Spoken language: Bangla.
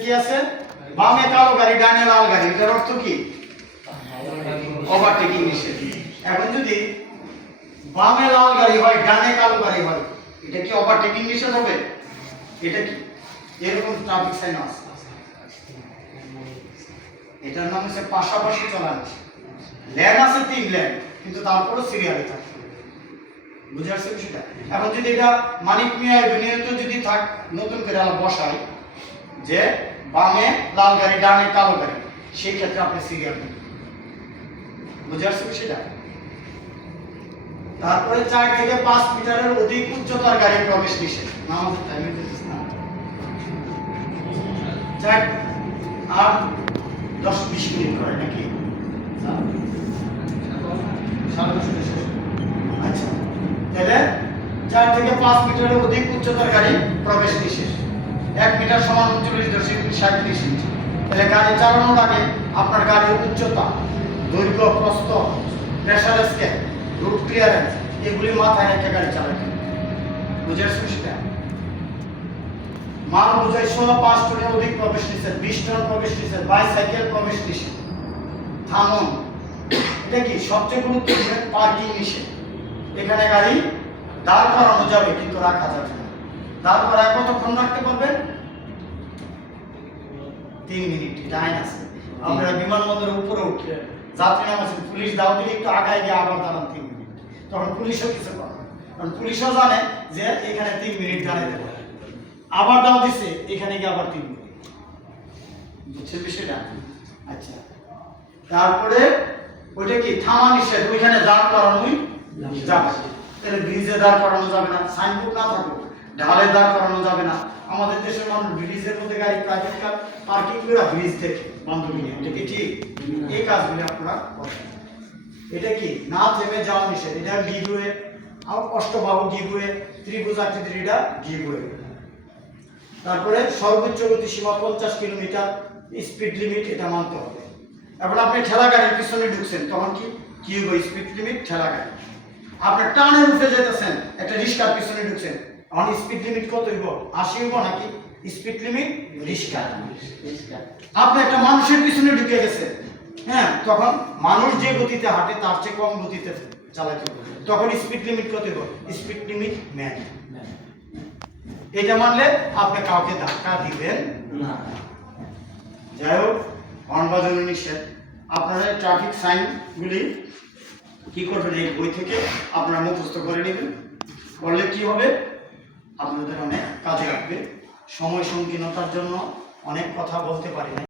কি আছে? বামে কালো গাড়ি, ডানে লাল গাড়ি, এটার অর্থ কি? ওভারটেকিং নিষেধ এখন যদি বামে লাল গাড়ি হয়, ডানে কালো গাড়ি হয়, এটা কি ওভারটেকিং নিষেধ হবে? এটা কি? এরকম ট্রাফিক সাইন আছে। এটার নাম হচ্ছে পাশাপাশি চলানো লেন আছে তিন লেন কিন্তু তারপরও সিরিয়ালে থাকে। বুঝে আসছে বিষয়টা? এখন যদি এটা মানিক মিয়া বিনিয়োগ যদি থাক, নতুন করে আবার বসাই যে বামে লাল গাড়ি, ডানে কালো গাড়ি, সেই ক্ষেত্রে আপনি সিরিয়াল নেবেন বুঝে বিষয়টা? তারপরে চার থেকে পাঁচ মিটারের অধিক উচ্চতার গাড়ি প্রবেশ নিষেধ। নামাজের টাইমে আর দশ, বিশ মিনিট করে নাকি। আচ্ছা। তাহলে চার থেকে পাঁচ মিটারের অধিক উচ্চতার গাড়ি প্রবেশ নিষেধ। এক মিটার সমান উনচল্লিশ দশমিক সাঁত্রিশ ইঞ্চি। তাহলে গাড়ি চালানোর আগে আপনার গাড়ির উচ্চতা, দৈর্ঘ্য, প্রস্থ প্রেশার স্কেল রুট ক্লিয়ারেন্স এগুলি মাথায় রেখে গাড়ি চালাবেন বুঝে আসছো সেটা মাল বোঝাই সহ পাঁচ টনের অধিক প্রবেশ নিষেধ, বিশ টন প্রবেশ নিষেধ, বাইসাইকেল প্রবেশ নিষেধ। থামুন। এটা কি সবচেয়ে গুরুত্বপূর্ণ? পার্কিং নিষেধ। এখানে গাড়ি দাঁড় করানো যাবে, কিন্তু রাখা যাবে না। দাঁড় করায় কতক্ষণ রাখতে পারবেন? তিন মিনিট আইন আছে। আমরা বিমানবন্দরের উপরে উঠে যাত্রী নামাচ্ছেন পুলিশ দাও দিলে একটু আগায় গিয়ে আবার দাঁড়ান তিন মিনিট। তখন পুলিশও কিছু করে কারণ পুলিশও জানে যে এখানে তিন মিনিট দাঁড়াইতে পারে। আবার দাও দিচ্ছে এখানে গিয়ে আবার তিন মিনিট। বুঝছেন বিষয়টা? আচ্ছা। তারপরে ওইটা কি, থামা নিষেধ, ওইখানে দাঁড় করানোই যাবে। তাহলে ব্রিজে দাঁড় করানো যাবে না সাইনবোর্ড না থাকুক ঢালে দাঁড় করানো যাবে না। আমাদের দেশের মানুষ ব্রিজের মধ্যে গাড়ি প্রাইভেট কার পার্কিং করে ব্রিজ থেকে বান্ধবী নিয়ে। এটা ঠিক? এই কাজগুলি আপনারা করেন। এটা কি? না থেমে যাওয়া নিষেধ। এটা গিগুয়ে আর অষ্টবাহু গিগুয়ে ত্রিভুজ আকৃতির এটা গিগুয়ে তারপরে সর্বোচ্চ গতি সীমা পঞ্চাশ কিলোমিটার, স্পিড লিমিট, এটা মানতে হবে। এখন আপনি ঠেলা গাড়ির পিছনে ঢুকছেন, তখন কি? কি হবে স্পিড লিমিট, ঠেলা গাড়ি। আপনি টানে উঠে যেতেছেন, একটা রিক্সার পিছনে ঢুকছেন। এখন স্পিড লিমিট কত হইব? আশি হইব নাকি? স্পিড লিমিট রিক্সা আপনি একটা মানুষের পিছনে ঢুকে গেছেন হ্যাঁ তখন মানুষ যে গতিতে হাঁটে তার চেয়ে কম গতিতে চালাইতে তখন স্পিড লিমিট কত হইব? Speed limit man. এটা মানলে আপনি কাউকে ধাক্কা দিবেন না। যাই হোক হর্ন বাজানো নিষেধ। আপনারা ট্রাফিক সাইনগুলি কি করবেন? এই বই থেকে আপনারা মুখস্থ করে নেবেন। করলে কি হবে? আপনাদের অনেক কাজে লাগবে। সময় সংকীর্ণতার জন্য অনেক কথা বলতে পারি না